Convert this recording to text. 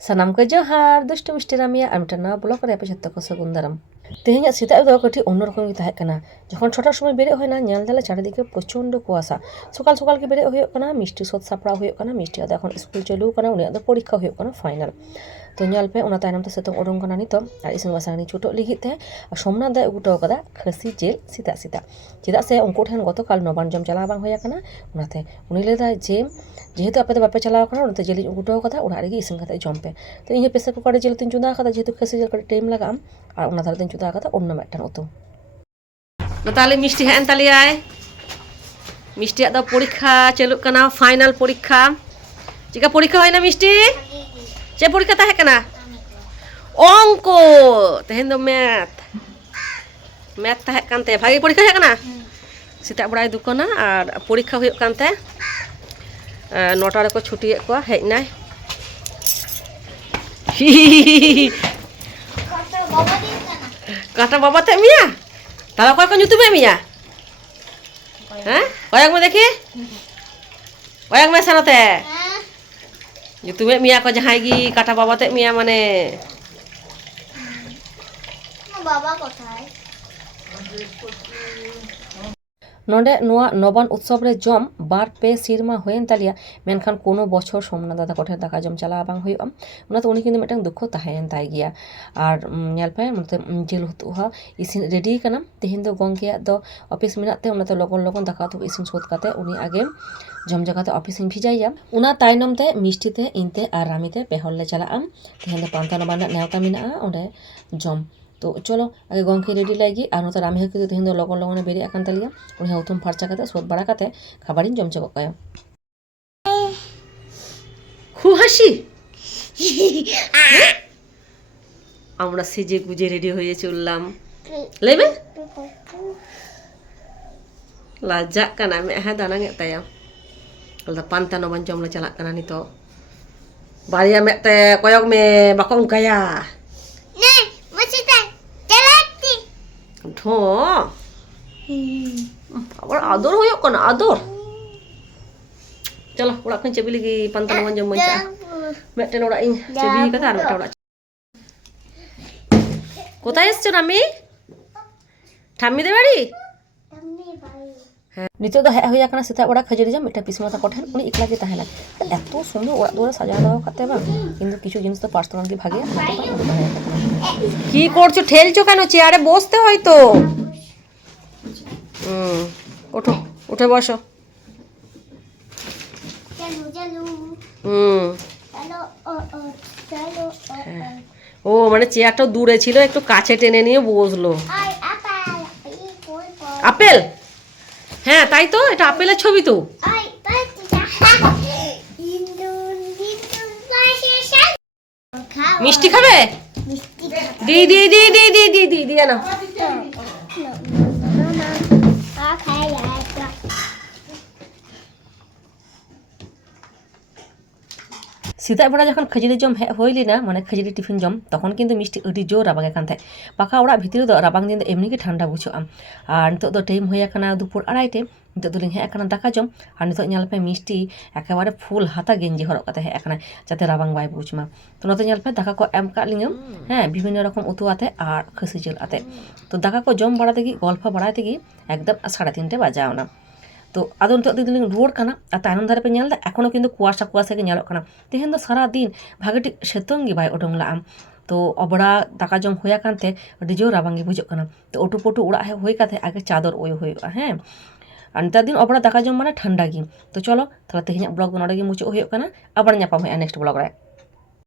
ᱥᱟᱱᱟᱢ ᱠᱚ ᱡᱚᱦᱟᱨ ᱫᱩᱥᱴᱩ ᱢᱤᱥᱴᱤ ᱨᱟᱢᱤᱭᱟ ᱟᱨ ᱢᱤᱫᱴᱟᱝ ᱱᱟᱣᱟ ᱵᱞᱚᱜ ᱨᱮ ᱟᱯᱮ ᱡᱷᱚᱛᱚ ᱠᱚ ᱥᱟᱹᱜᱩᱱ ᱫᱟᱨᱟᱢ। ᱛᱮᱦᱮᱧᱟᱜ ᱥᱮᱛᱟᱜ ᱨᱮᱫᱚ ᱠᱟᱹᱴᱤᱡ ᱚন্যরকম ᱜᱮ ᱛᱟᱦᱮᱸ ᱠᱟᱱᱟ। ᱡᱚᱠᱷᱚᱱ 6টার সময় বেরোয় হয়না ᱧᱮᱞ ᱫᱟᱞᱮ চারিদিকে প্রচন্ড কুয়াশা। সকাল সকাল ᱜᱮ বেরোয় ᱦᱩᱭᱩᱜ ᱠᱟᱱᱟ মিষ্টি ᱥᱚᱛ ᱥᱟᱯᱲᱟᱣ ᱦᱩᱭᱩᱜ ᱠᱟᱱᱟ। মিষ্টিᱭᱟᱜ ᱫᱚ এখন স্কুল ᱪᱟᱹᱞᱩ ᱠᱟᱱᱟ ᱩᱱᱤᱭᱟᱜ ᱫᱚ ᱯᱚᱨᱤᱠᱠᱷᱟ ᱦᱩᱭᱩᱜ ᱠᱟᱱᱟ ᱯᱷᱟᱭᱱᱟᱞ। ᱛᱚ ᱧᱮᱞ ᱯᱮ ᱚᱱᱟ ᱛᱟᱭᱱᱚᱢ ᱛᱮ ᱥᱤᱛᱩᱝ ᱩᱰᱩᱝ ᱠᱟᱱᱟ ᱱᱤᱛᱚᱜ ᱟᱨ ᱤᱥᱤᱱ ᱵᱟᱥᱟᱝ ᱨᱤᱧ ᱪᱷᱩᱴᱟᱹᱜ ᱞᱟᱹᱜᱤᱫ ᱛᱮ ᱥᱳᱢᱱᱟথ ᱫᱟᱭ ᱟᱹᱜᱩ ᱦᱚᱴᱚ ᱟᱠᱟᱫᱟ ᱠᱷᱟᱹᱥᱤ ᱡᱤᱞ ᱥᱮᱛᱟᱜ ᱥᱮᱛᱟᱜ। ᱪᱮᱫᱟᱜ ᱥᱮ ᱩᱱᱠᱩ ᱴᱷᱮᱱ ᱜᱚᱛᱚᱠᱟᱞ ᱱᱚᱵᱟᱱ ᱡᱚᱢ ᱪᱟᱞᱟᱣ ᱵᱟᱝ ᱦᱩᱭ ᱟᱠᱟᱱᱟ ᱚᱱᱟᱛᱮ ᱩᱱᱤ ᱞᱟᱹᱭᱫᱟ ᱡᱮ ᱡᱮᱦᱮᱛᱩ ᱟᱯᱮ ᱫᱚ ᱵᱟᱯᱮ ᱪᱟᱞᱟᱣ ᱟᱠᱟᱱᱟ ᱚᱱᱟᱛᱮ ᱡᱤᱞᱤᱧ ᱟᱹᱜᱩ ᱦᱚᱴᱚ ᱟᱠᱟᱫᱟ ᱚᱲᱟᱜ ᱨᱮᱜᱮ ᱤᱥᱤᱱ ᱠᱟᱛᱮ ᱡᱚᱢ ᱯᱮ। ᱛᱚ ᱤᱧ ᱯᱮᱥᱟᱨ ᱠᱩᱠᱟᱨ ᱨᱮ ᱡᱤᱞ ᱩᱛᱩᱧ ᱪᱚᱸᱫᱟ ᱟᱠᱟᱫᱟ ᱡᱮᱦᱮᱛᱩ ᱠᱷᱟᱹᱥᱤ ᱡᱤᱞ ᱠᱟᱹᱴᱤᱡ ᱴᱟᱭᱤᱢ ᱞᱟᱜᱟᱜᱼᱟ ᱟᱨ ᱚᱱᱟ ᱫᱷᱟᱨᱮ ᱛᱮᱧ ᱪᱚᱸᱫᱟ ᱟᱠᱟᱫᱟ অন্য ᱢᱤᱫᱴᱟᱝ ᱩᱛᱩ। তাহলে মিষ্টি হ্যাঁ তালিয়ায় মিষ্টিয়াᱜ ᱫᱚ পরীক্ষা ᱪᱟᱹᱞᱩᱜ ᱠᱟᱱᱟ ফাইনাল ᱯᱚᱨᱤᱠᱠᱷᱟ ᱪᱮᱫᱠᱟ ᱯᱚᱨᱤᱠᱠᱷᱟ ᱦᱩᱭᱱᱟ মিষ্টি ᱪᱮᱫ ᱯᱚᱨᱤᱠᱠᱷᱟ ᱛᱟᱦᱮᱸ ᱠᱟᱱᱟ অঙ্ক ᱛᱮᱦᱮᱧ ᱫᱚ ম্যাথ ᱛᱟᱦᱮᱸ ᱠᱟᱱ ᱛᱮ ᱵᱷᱟᱜᱮ ᱯᱚᱨᱤᱠᱠᱷᱟ ᱦᱩᱭᱩᱜ ᱠᱟᱱᱟ ᱥᱮᱛᱟᱜ ᱵᱮᱲᱟᱭ ᱫᱩᱠᱟᱱᱟ ᱟᱨ ᱯᱚᱨᱤᱠᱠᱷᱟ ᱦᱩᱭᱩᱜ ᱠᱟᱱ ᱛᱮ 9টা ᱨᱮᱠᱚ ᱪᱷᱩᱴᱤᱭᱮᱫ ᱠᱚᱣᱟ ᱦᱮᱡ ᱱᱟᱭ কাটা বাবা তে মিয়া তারা কয় কোন তুমি মিয়া হ্যাঁ কয়েক মে দেখি কয়েক মে সারাতে তুমি মিয়া কো যাহাই গি কাটা বাবা তে মিয়া মানে বাবা কোথায় ᱱᱚᱰᱮ ᱱᱚᱣᱟ ᱱᱚᱵᱟᱱ ᱩᱛᱥᱚᱵ ᱨᱮ ᱡᱚᱢ ᱵᱟᱨ ᱯᱮ ᱥᱤᱨᱢᱟ ᱦᱩᱭᱮᱱ ᱛᱟᱞᱮᱭᱟ ᱢᱮᱱᱠᱷᱟᱱ ᱠᱳᱱᱳ ᱵᱚᱪᱷᱚᱨ ᱥᱳᱢᱱᱟথ ᱫᱟᱫᱟ ᱠᱚᱴᱷᱮᱱ ᱫᱟᱠᱟ ᱡᱚᱢ ᱪᱟᱞᱟᱣ ᱵᱟᱝ ᱦᱩᱭᱩᱜᱼᱟ ᱚᱱᱟᱛᱮ ᱩᱱᱤ ᱠᱤᱱᱛᱩ ᱢᱤᱫᱴᱟᱝ ᱫᱩᱠᱠᱷᱚ ᱛᱟᱦᱮᱸᱭᱮᱱ ᱛᱟᱭ ᱜᱮᱭᱟ ᱟᱨ ᱧᱮᱞ ᱯᱮ ᱱᱚᱛᱮ ᱡᱤᱞ ᱩᱛᱩ ᱦᱚᱸ ᱤᱥᱤᱱ ᱨᱮᱰᱤ ᱠᱟᱱᱟ ᱛᱮᱦᱮᱧ ᱫᱚ ᱜᱚᱝᱠᱮᱭᱟᱜ ᱫᱚ ᱚᱯᱷᱤᱥ ᱢᱮᱱᱟᱜ ᱛᱮ ᱚᱱᱟᱛᱮ ᱞᱚᱜᱚᱱ ᱞᱚᱜᱚᱱ ᱫᱟᱠᱟ ᱩᱛᱩ ᱤᱥᱤᱱ ᱥᱳᱫ ᱠᱟᱛᱮ ᱩᱱᱤ ᱟᱜᱮ ᱡᱚᱢ ᱡᱟᱭᱜᱟᱛᱮ ᱚᱯᱷᱤᱥᱤᱧ ᱵᱷᱮᱡᱟᱭᱟ ᱚᱱᱟ ᱛᱟᱭᱱᱚᱢ ᱛᱮ ᱢᱤষ্টি ᱛᱮ ᱤᱧ ᱛᱮ ᱟᱨ ᱨᱟᱢᱤ ᱛᱮ ᱯᱮ ᱦᱚᱲ ᱞᱮ ᱪᱟᱞᱟᱜᱼᱟ ᱛᱮᱦᱮᱧ ᱫᱚ ᱯᱟন্তা ᱱᱚᱵᱟᱱ ᱨᱮᱱᱟᱜ ᱱᱮᱣᱛᱟ ᱢᱮᱱᱟᱜᱼᱟ ᱚᱸᱰᱮ ᱡᱚᱢ ᱛᱚ ᱪᱚᱞᱚ ᱟᱜᱮ ᱜᱚᱝᱠᱮ ᱨᱮᱰᱤ ᱞᱟᱹᱜᱤ ᱟᱨ ᱱᱚᱛᱮ ᱨᱟᱢᱤ ᱦᱚᱸ ᱠᱤᱱᱛᱩ ᱛᱮᱦᱮᱧ ᱫᱚ ᱞᱚᱜᱚᱱ ᱞᱚᱜᱚᱱᱮ ᱵᱮᱨᱮᱫ ᱟᱠᱟᱱ ᱛᱟᱞᱮᱭᱟ ᱩᱱᱤ ᱦᱚᱸ ᱦᱩᱛᱩᱢ ᱯᱷᱟᱨᱪᱟ ᱠᱟᱛᱮ ᱥᱳᱫ ᱵᱟᱲᱟ ᱠᱟᱛᱮ খাবাᱨᱤᱧ ᱡᱚᱢ ᱪᱚ ᱠᱟᱭᱟ খুব হাসি আমরা সেজে গুজে রেডি হয়ে চললাম লেবে lajak kana me ha dana nge taya alda panta no banjom la chalak kana nito baria me te koyok me bakong kaya ne macita chalati tho abar ador hoyok kana ador চলো ওরা কোন চেবি লাগি panta no banjom manca meten ওরা in চেবি কথা আর ওরা কোথায় এসছো rummy ঠাম্মিদের বাড়ি নিতোগ ᱫᱚ ᱦᱮᱡ ᱦᱩᱭ ᱟᱠᱟᱱᱟ ᱥᱮᱛᱟᱜ ᱵᱮᱲᱟ ᱠᱷᱟᱹᱡᱟᱹᱲᱤ ᱡᱚᱢ ᱢᱤᱫᱴᱟᱝ ᱯᱤᱥᱢᱟ ᱛᱟᱠᱚ ᱴᱷᱮᱱ ᱩᱱᱤ ᱮᱠᱞᱟ ᱜᱮ ᱛᱟᱦᱮᱱᱟ এত সুন্দর ওড়াᱜ দুয়ারে সাজানো দাও কাতে বাং কিন্তু কিছু জিনিস তো পার্সোনাল কি ভাগে কি করছো ঠেলছো কেন চেয়ারে বসতে হয় তো ওঠো উঠে বসো ও মানে চেয়ারটা দূরে ছিল একটু কাছে টেনে নিয়ে বসলো আপেল হ্যাঁ তাই তো এটা আপেলের ছবি তো মিষ্টি খাবে দি দি দি দি দি দি দি দি না সেতাগ বেড়া যখন খাজিড়ি জম হেজ হইলি না মানে খাজিড়ি টিফিন জম তখন কিন্তু মিষ্টি আᱹᱰᱤ ᱡᱳᱨ ᱨᱟᱵᱟᱝ ᱠᱟᱱ ᱛᱟᱦᱮᱸ ᱯᱟᱠᱟ ᱚᱲᱟᱜ ᱵᱷᱤᱛᱨᱤ ᱫᱚ ᱨᱟᱵᱟᱝ ᱫᱤᱱ ᱫᱚ ᱮᱢᱱᱤ ᱜᱮ ᱴᱷᱟᱱᱰᱟ ᱵᱩᱡᱷᱟᱹᱜᱼᱟ ᱟᱨ ᱱᱤᱛᱚᱜ ᱫᱚ ᱴᱟᱭᱤᱢ ᱦᱩᱭ ᱟᱠᱟᱱᱟ দুপুর 2:30 ᱱᱤᱛᱚᱜ ᱫᱚᱞᱤᱧ ᱦᱮᱡ ᱟᱠᱟᱱᱟ ᱫᱟᱠᱟ ᱡᱚᱢ ᱟᱨ ᱱᱤᱛᱚᱜ ᱧᱮᱞ ᱯᱮ ᱢᱤষ্টি একেবারে ফুল হাতা গেঞ্জি হরক কাতে হেᱡ ᱟᱠᱟᱱᱟ যাতে ᱨᱟᱵᱟᱝ ᱵᱟᱭ ᱵᱩᱡᱽ ᱢᱟ তো নতে ᱧᱮᱞ ᱯᱮ ᱫᱟᱠᱟ ᱠᱚ ᱮᱢ ᱠᱟᱜ ᱞᱤᱧᱟᱹ হ্যাঁ বিভিন্ন রকম উতু আতে আর খাসি জিল আতে তো দাকা কো জম বাড়া তেগি গল্প বাড়াই তেগি একদম 3:30 বাজাও না তো আদৌ নিতোগ দিদিলিᱧ রুয়ার কানা আর তাইনম ধারে পে ᱧᱮᱞ ᱫᱟ এখনো কিন্তু কুয়াশা কুয়াশা গে ᱧᱮᱞᱚᱜ ᱠᱟᱱᱟ তেহেন ᱫᱚ ᱥᱟᱨᱟ ᱫᱤᱱ ᱵᱷᱟᱜᱮ ᱴᱷᱤᱠ ᱥᱤᱛᱩᱝ ᱜᱮ ᱵᱟᱭ ᱩᱰᱩᱝ ᱞᱟᱜᱼᱟ তো অবড়া দাকা জম হয়ে কানতে আᱹᱰᱤ ᱡᱳᱨ ᱨᱟᱵᱟᱝ ᱜᱮ ᱵᱩᱡᱷᱟᱹᱜ ᱠᱟᱱᱟ তো ওটু পটু ওড়াᱜ ᱦᱮᱡ ᱦᱩᱭ ᱠᱟᱛᱮ আগে চাদর ওই ᱦᱩᱭᱩᱜᱼᱟ হ্যাঁ আর নেতার দিন অবড়া দাকা জম মানে ঠান্ডা গে তো চলো তাহলে তেহেᱧᱟᱜ ব্লগ ᱫᱚ ᱱᱚᱰᱮ ᱜᱮ ᱢᱩᱪᱟᱹᱫ ᱦᱩᱭᱩᱜ ᱠᱟᱱᱟ আবার ᱧᱟᱯᱟᱢ ᱦᱩᱭᱩᱜᱼᱟ নেক্সট ব্লগ ᱨᱮ